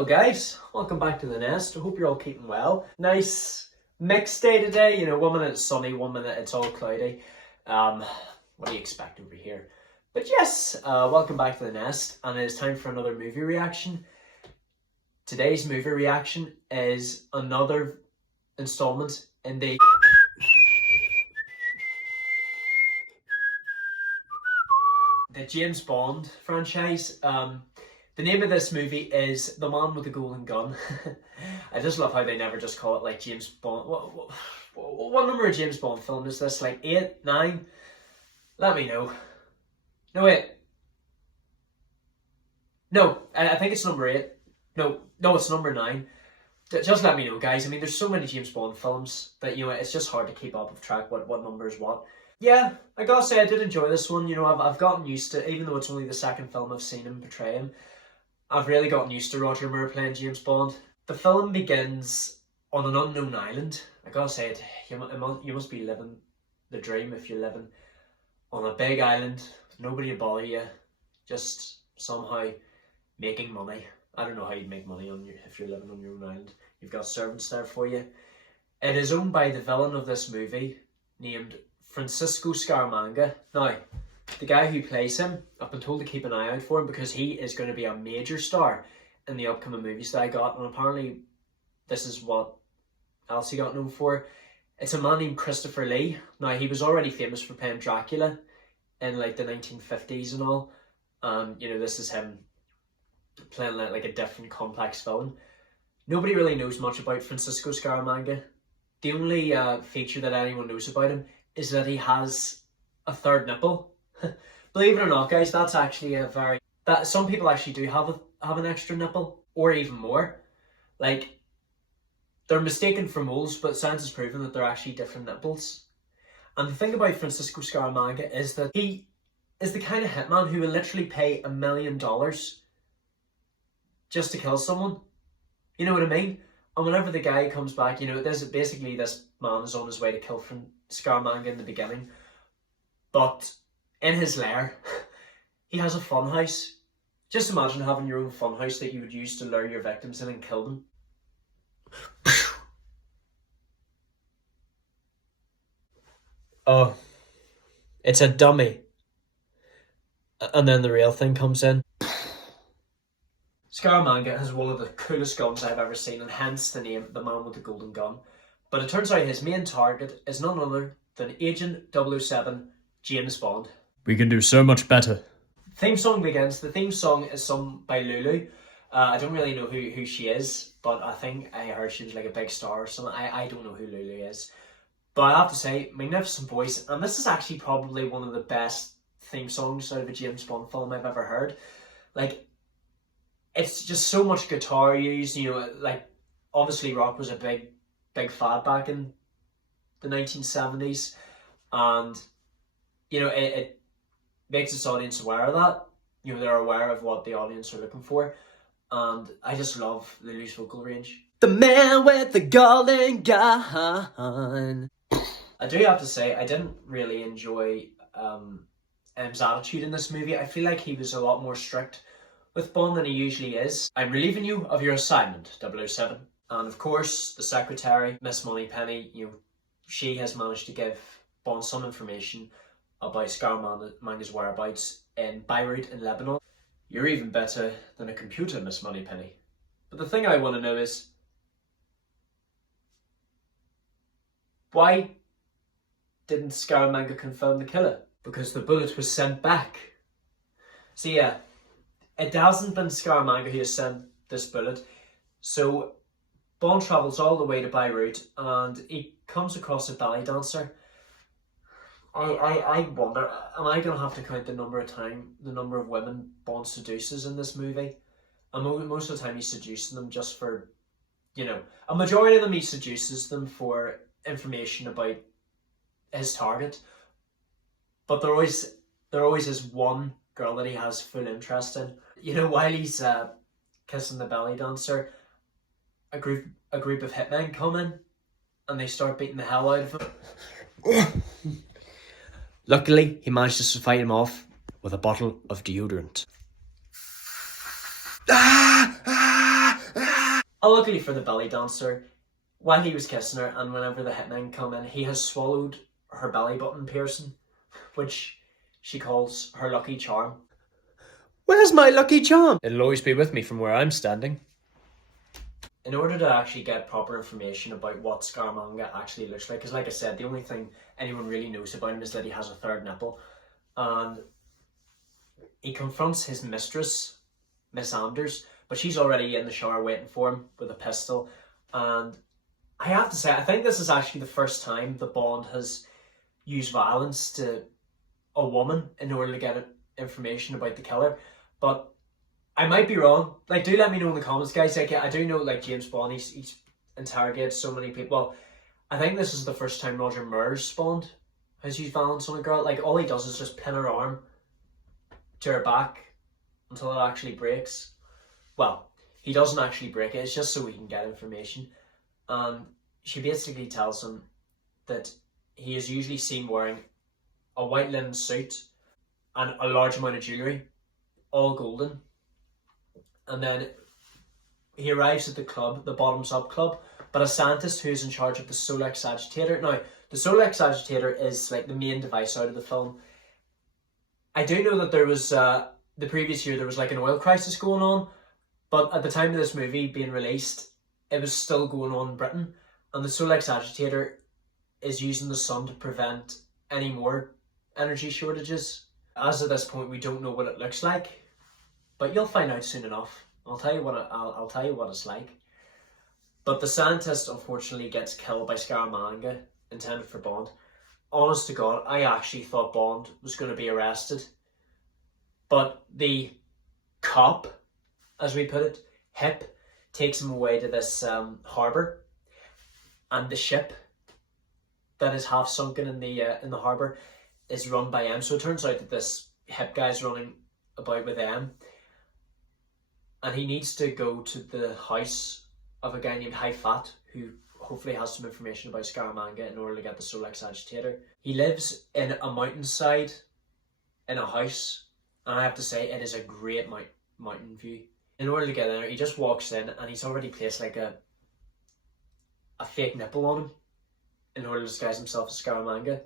Hello guys, welcome back to the nest. I hope you're all keeping well. Nice mixed day today, you know, 1 minute it's sunny, 1 minute it's all cloudy. What do you expect over here? But yes, welcome back to the nest, and it is time for another movie reaction. Today's movie reaction is another installment in the James Bond franchise. The name of this movie is The Man with the Golden Gun. I just love how they never just call it like James Bond. What number of James Bond film is this? Like 8, 9? Let me know. No, wait. No, I think it's number 8. No, it's number 9. Just let me know, guys. I mean, there's so many James Bond films that, you know, it's just hard to keep up of track what number is what. Yeah, I gotta say I did enjoy this one. You know, I've gotten used to, even though it's only the second film I've seen him portray him, I've really gotten used to Roger Moore playing James Bond. The film begins on an unknown island. I gotta say it, you must be living the dream if you're living on a big island with nobody to bother you, just somehow making money. I don't know how you'd make money if you're living on your own island. You've got servants there for you. It is owned by the villain of this movie, named Francisco Scaramanga. Now, the guy who plays him, I've been told to keep an eye out for him because he is going to be a major star in the upcoming movies that I got, and apparently this is what else he got known for. It's a man named Christopher Lee. Now, he was already famous for playing Dracula in like the 1950s and all. You know, this is him playing like a different complex villain. Nobody really knows much about Francisco Scaramanga. The only feature that anyone knows about him is that he has a third nipple. Believe it or not, guys, that's actually that some people actually do have an extra nipple, or even more. Like, they're mistaken for moles, but science has proven that they're actually different nipples. And the thing about Francisco Scaramanga is that he is the kind of hitman who will literally pay $1 million just to kill someone. You know what I mean? And whenever the guy comes back, you know, this man is on his way to kill Scaramanga in the beginning, but in his lair, he has a fun house. Just imagine having your own fun house that you would use to lure your victims in and kill them. Oh, it's a dummy. And then the real thing comes in. Scaramanga has one of the coolest guns I've ever seen, and hence the name, The Man with the Golden Gun. But it turns out his main target is none other than Agent 007, James Bond. We can do so much better. Theme song begins. The theme song is sung by Lulu. I don't really know who she is, but I think I heard she was like a big star or something. I don't know who Lulu is. But I have to say, magnificent voice. And this is actually probably one of the best theme songs out of a James Bond film I've ever heard. Like, it's just so much guitar used, you know, like, obviously rock was a big fad back in the 1970s. And, you know, it makes its audience aware of that. You know, they're aware of what the audience are looking for. And I just love Lulu's vocal range. The man with the golden gun. I do have to say, I didn't really enjoy M's attitude in this movie. I feel like he was a lot more strict with Bond than he usually is. I'm relieving you of your assignment, 007. And of course, the secretary, Miss Moneypenny, you know, she has managed to give Bond some information about Scaramanga's whereabouts in Beirut in Lebanon. You're even better than a computer, Miss Moneypenny. But the thing I want to know is, why didn't Scaramanga confirm the killer? Because the bullet was sent back. So yeah, it hasn't been Scaramanga who has sent this bullet. So Bond travels all the way to Beirut and he comes across a belly dancer. I wonder, am I going to have to count the number of women Bond seduces in this movie? And most of the time he's seducing them just for, you know, a majority of them he seduces them for information about his target. But there always is one girl that he has full interest in. You know, while he's kissing the belly dancer, a group of hitmen come in and they start beating the hell out of him. Luckily, he manages to fight him off with a bottle of deodorant. Luckily for the belly dancer, while he was kissing her and whenever the hitmen come in, he has swallowed her belly button piercing, which she calls her lucky charm. Where's my lucky charm? It'll always be with me from where I'm standing. In order to actually get proper information about what Scaramanga actually looks like, because like I said, the only thing anyone really knows about him is that he has a third nipple, and he confronts his mistress, Miss Anders, but she's already in the shower waiting for him with a pistol. And I have to say, I think this is actually the first time that Bond has used violence to a woman in order to get information about the killer. But I might be wrong. Like, do let me know in the comments, guys. Like, I do know, like, James Bond, he's interrogated so many people. Well, I think this is the first time Roger Moore's Bond has used violence on a girl. Like, all he does is just pin her arm to her back until it actually breaks. Well, he doesn't actually break it. It's just so we can get information. And she basically tells him that he is usually seen wearing a white linen suit and a large amount of jewellery, all golden. And then he arrives at the club, the Bottoms Up Club, but a scientist who's in charge of the Solex Agitator. Now, the Solex Agitator is like the main device out of the film. I do know that there was, the previous year, there was like an oil crisis going on, but at the time of this movie being released, it was still going on in Britain, and the Solex Agitator is using the sun to prevent any more energy shortages. As of this point, we don't know what it looks like, but you'll find out soon enough. I'll tell you what it's like. But the scientist unfortunately gets killed by Scaramanga, intended for Bond. Honest to God, I actually thought Bond was going to be arrested, but the cop, as we put it, Hip, takes him away to this harbour, and the ship that is half sunken in the harbour is run by M. So it turns out that this Hip guy's running about with M, and he needs to go to the house of a guy named High Fat, who hopefully has some information about Scaramanga in order to get the Solex Agitator. He lives in a mountainside in a house, and I have to say it is a great mountain view. In order to get in there, he just walks in and he's already placed like a fake nipple on him in order to disguise himself as Scaramanga.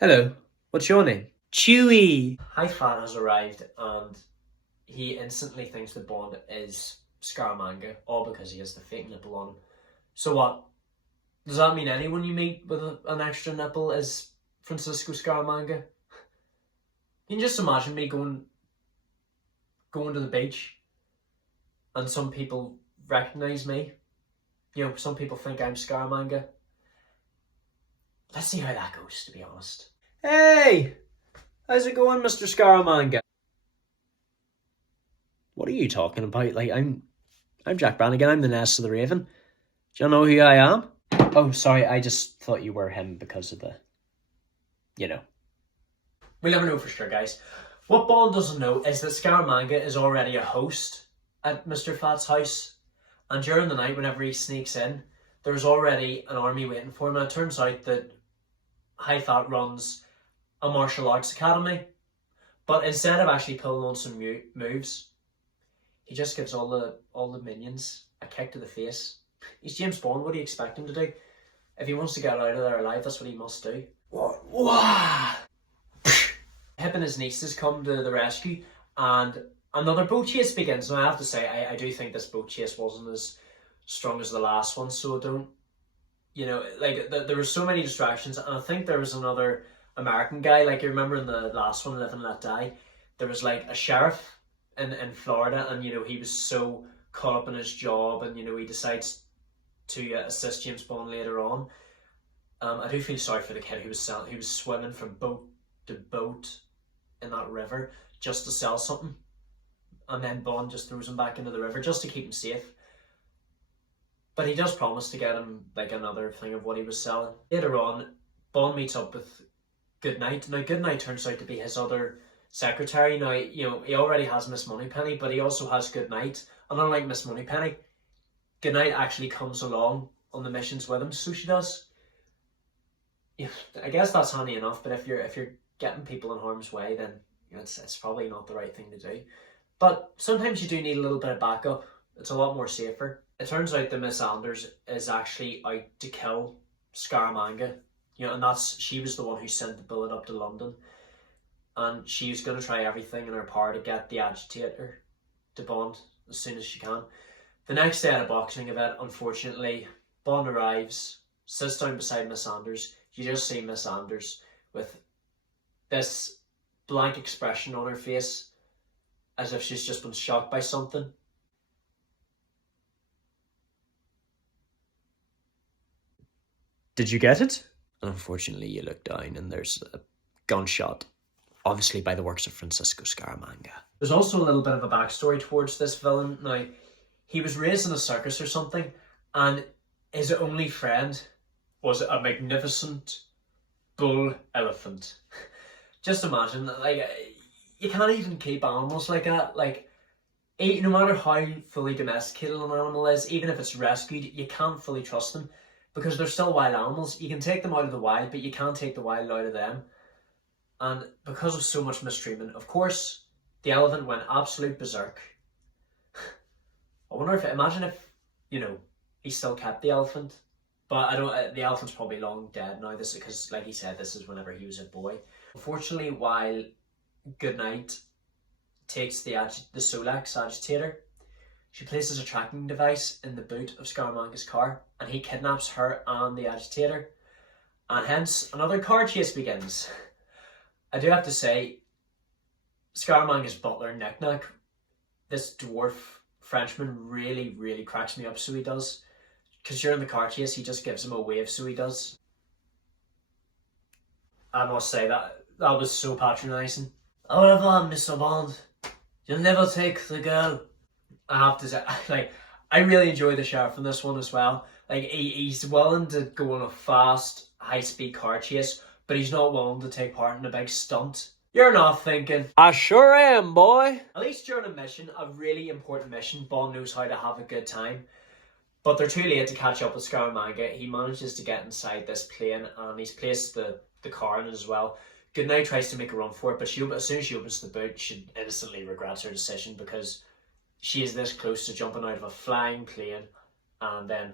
Hello, what's your name? Chewie! High Fat has arrived and he instantly thinks that Bond is Scaramanga, all because he has the fake nipple on him. So what? Does that mean anyone you meet with an extra nipple is Francisco Scaramanga? You can just imagine me going to the beach and some people recognise me. You know, some people think I'm Scaramanga. Let's see how that goes, to be honest. Hey! How's it going, Mr. Scaramanga? What are you talking about? Like, I'm Jack Brannigan, I'm the Nest of the Raven. Do you know who I am? Oh, sorry, I just thought you were him because of the... you know. We'll never know for sure, guys. What Bond doesn't know is that Scaramanga is already a host at Mr. Fat's house. And during the night, whenever he sneaks in, there's already an army waiting for him. And it turns out that High Fat runs a martial arts academy. But instead of actually pulling on some moves, he just gives all the minions a kick to the face. He's James Bond. What do you expect him to do? If he wants to get out of there alive, that's what he must do. What? Hip and his nieces come to the rescue, and another boat chase begins. Now I have to say, I do think this boat chase wasn't as strong as the last one, so don't, you know, like there were so many distractions, and I think there was another American guy, like you remember in the last one, Live and Let Die, there was like a sheriff in Florida, and you know, he was so caught up in his job, and you know, he decides to assist James Bond later on. I do feel sorry for the kid who was swimming from boat to boat in that river just to sell something, and then Bond just throws him back into the river just to keep him safe. But he does promise to get him like another thing of what he was selling. Later on, Bond meets up with Goodnight. Now Goodnight turns out to be his other secretary. Now, you know, he already has Miss Moneypenny, but he also has Goodnight, and unlike Miss Moneypenny, Goodnight actually comes along on the missions with him, so she does. Yeah, I guess that's handy enough, but if you're getting people in harm's way, then you know, it's probably not the right thing to do. But sometimes you do need a little bit of backup. It's a lot more safer. It turns out that Miss Anders is actually out to kill Scaramanga. And she was the one who sent the bullet up to London. And she's going to try everything in her power to get the agitator to Bond as soon as she can. The next day at a boxing event, unfortunately, Bond arrives, sits down beside Miss Anders. You just see Miss Anders with this blank expression on her face, as if she's just been shocked by something. Did you get it? And unfortunately, you look down and there's a gunshot, obviously by the works of Francisco Scaramanga. There's also a little bit of a backstory towards this villain. Now, he was raised in a circus or something, and his only friend was a magnificent bull elephant. Just imagine, like, you can't even keep animals like that. Like, no matter how fully domesticated an animal is, even if it's rescued, you can't fully trust them because they're still wild animals. You can take them out of the wild, but you can't take the wild out of them. And because of so much mistreatment, of course, the elephant went absolute berserk. I wonder imagine if, he still kept the elephant. But the elephant's probably long dead now, because like he said, this is whenever he was a boy. Unfortunately, while Goodnight takes the Solex Agitator, she places a tracking device in the boot of Scaramanga's car, and he kidnaps her and the agitator, and hence another car chase begins. I do have to say, Scaramanga's butler, Knick-Knack, this dwarf Frenchman really, really cracks me up, so he does. Because during the car chase, he just gives him a wave, so he does. I must say, that was so patronising. However, Mr. Bond, you'll never take the girl. I have to say, I really enjoy the sheriff in this one as well. He's willing to go on a fast, high-speed car chase, but he's not willing to take part in a big stunt. You're not thinking, I sure am, boy. At least during a mission, a really important mission, Bond knows how to have a good time. But they're too late to catch up with Scaramanga. He manages to get inside this plane, and he's placed the car in it as well. Goodnight tries to make a run for it, but as soon as she opens the boot, she instantly regrets her decision because she is this close to jumping out of a flying plane, and then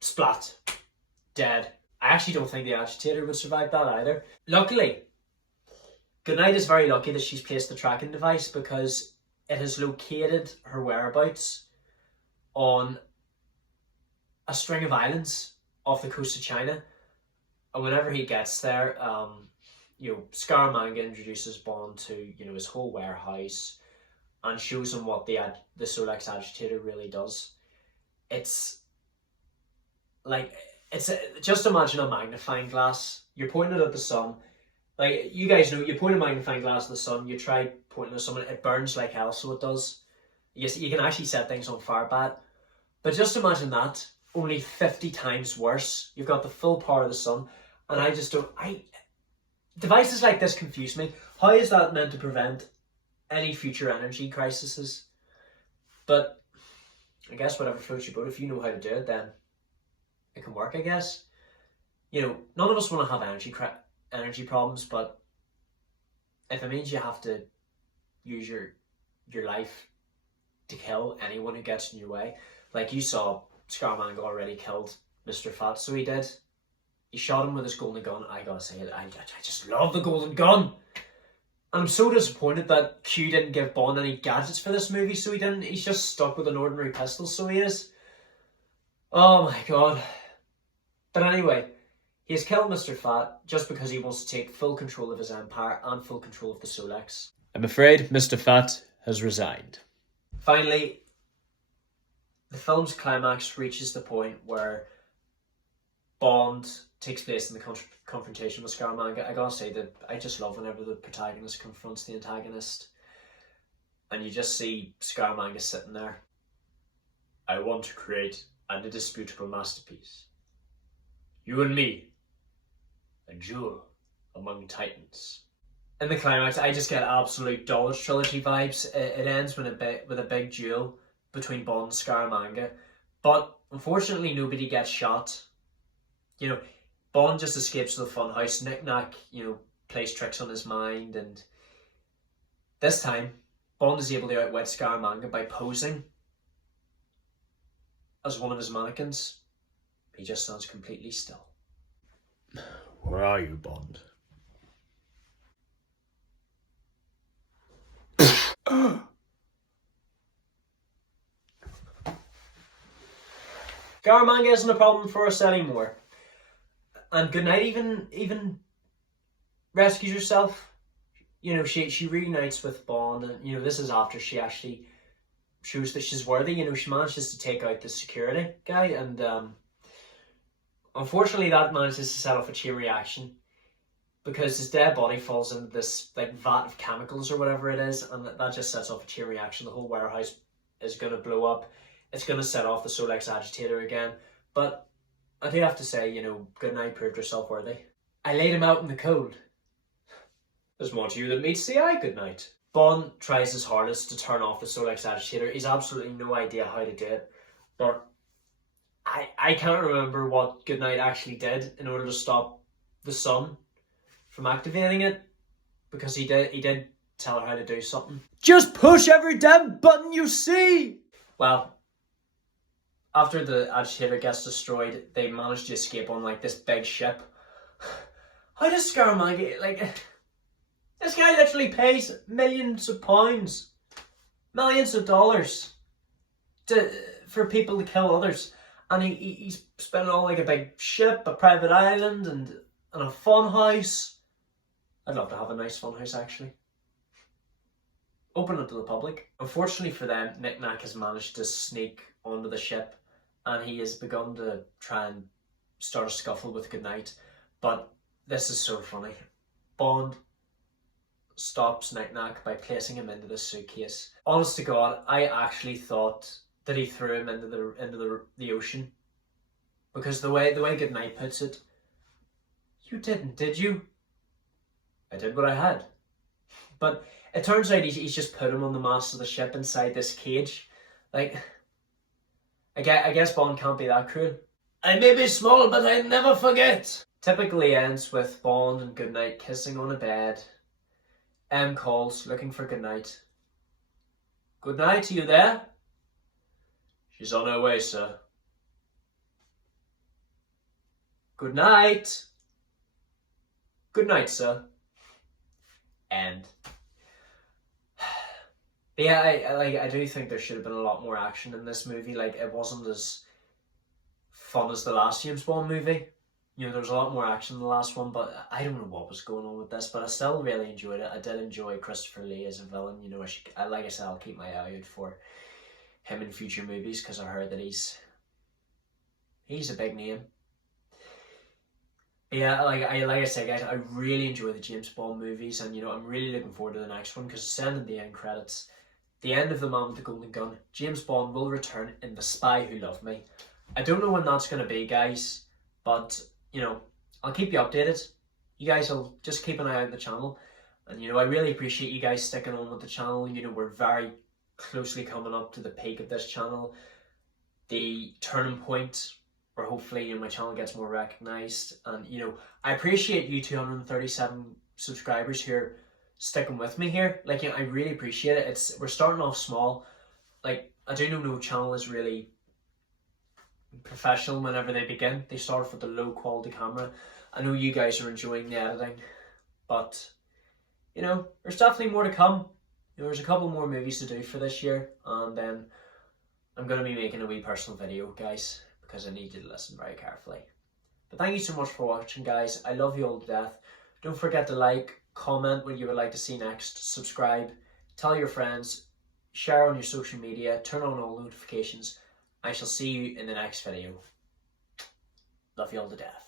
splat, dead. I actually don't think the agitator would survive that either. Luckily, Goodnight is very lucky that she's placed the tracking device because it has located her whereabouts on a string of islands off the coast of China. And whenever he gets there, Scaramanga introduces Bond to, his whole warehouse and shows him what the Solex Agitator really does. It's just imagine a magnifying glass. You're pointing it at the sun. Like, you guys know, you point a magnifying glass at the sun, you try pointing at someone, it burns like hell, so it does. You can actually set things on fire bad. But just imagine that, only 50 times worse. You've got the full power of the sun, and I just don't... Devices like this confuse me. How is that meant to prevent any future energy crises? But I guess whatever floats your boat, if you know how to do it, then it can work, I guess. None of us want to have energy problems, but if it means you have to use your life to kill anyone who gets in your way, like you saw Scaramanga already killed Mr. Fat, so he did. He shot him with his golden gun. I gotta say it, I just love the golden gun. And I'm so disappointed that Q didn't give Bond any gadgets for this movie, so he's just stuck with an ordinary pistol, so he is. Oh my god. But anyway, he has killed Mr. Fat just because he wants to take full control of his empire and full control of the Solex. I'm afraid Mr. Fat has resigned. Finally, the film's climax reaches the point where Bond takes place in the confrontation with Scaramanga. I gotta say that I just love whenever the protagonist confronts the antagonist and you just see Scaramanga sitting there. I want to create an indisputable masterpiece. You and me, a jewel among titans. In the climax, I just get absolute Dulles trilogy vibes. It ends with a big duel between Bond and Scaramanga, but unfortunately nobody gets shot. Bond just escapes to the funhouse. Knick-Knack, plays tricks on his mind, and this time Bond is able to outwit Scaramanga by posing as one of his mannequins, he just stands completely still. Where are you, Bond? Scaramanga isn't a problem for us anymore. And Goodnight even rescues herself. You know, she reunites with Bond, and you know, this is after she actually shows that she's worthy. You know, she manages to take out the security guy, and unfortunately that manages to set off a chain reaction, because his dead body falls into this like vat of chemicals or whatever it is, and that just sets off a chain reaction. The whole warehouse is going to blow up. It's going to set off the Solex Agitator again. But I do have to say, you know, Goodnight proved herself worthy. I laid him out in the cold. There's more to you than meets the eye, Goodnight. Bond tries his hardest to turn off the Solex Agitator. He's absolutely no idea how to do it. But I can't remember what Goodnight actually did in order to stop the sun from activating it, because he did tell her how to do something. Just push every damn button you see! Well, after the agitator gets destroyed, they manage to escape on like this big ship. How does Scaramanga, like, this guy literally pays millions of pounds, millions of dollars for people to kill others, and he's spending on like a big ship, a private island, and a fun house. I'd love to have a nice fun house, actually. Open it to the public. Unfortunately for them, Nick Nack has managed to sneak onto the ship, and he has begun to try and start a scuffle with Goodnight. But this is so funny. Bond stops Nick Nack by placing him into the suitcase. Honest to God, I actually thought that he threw him into the ocean, because the way Goodnight puts it, you didn't, did you? I did what I had. But it turns out he's just put him on the mast of the ship inside this cage. Like, I guess Bond can't be that cruel. I may be small, but I never forget. Typically ends with Bond and Goodnight kissing on a bed. M calls, looking for Goodnight. Goodnight, are you there? She's on her way, sir. Good night. Good night, sir. End. But yeah, I do think there should have been a lot more action in this movie. Like, it wasn't as fun as the last James Bond movie. You know, there was a lot more action in the last one, but I don't know what was going on with this, but I still really enjoyed it. I did enjoy Christopher Lee as a villain. You know, like I said, I'll keep my eye out for him in future movies, because I heard that he's a big name. Yeah, like I said, guys, I really enjoy the James Bond movies, and you know, I'm really looking forward to the next one, because it's sending the end credits, the end of The Man with the Golden Gun. James Bond will return in The Spy Who Loved Me. I don't know when that's going to be, guys, but you know, I'll keep you updated. You guys will just keep an eye out on the channel, and you know, I really appreciate you guys sticking on with the channel. You know, we're very closely coming up to the peak of this channel, the turning point where hopefully, you know, my channel gets more recognized. And you know, I appreciate you 237 subscribers here sticking with me here. Like, you know, I really appreciate it. We're starting off small. Like, I do know no channel is really professional whenever they begin. They start off with a low quality camera. I know you guys are enjoying the editing, but you know, there's definitely more to come. You know, there's a couple more movies to do for this year, and then I'm going to be making a wee personal video, guys, because I need you to listen very carefully. But thank you so much for watching, guys. I love you all to death. Don't forget to like, comment what you would like to see next, subscribe, tell your friends, share on your social media, turn on all notifications. I shall see you in the next video. Love you all to death.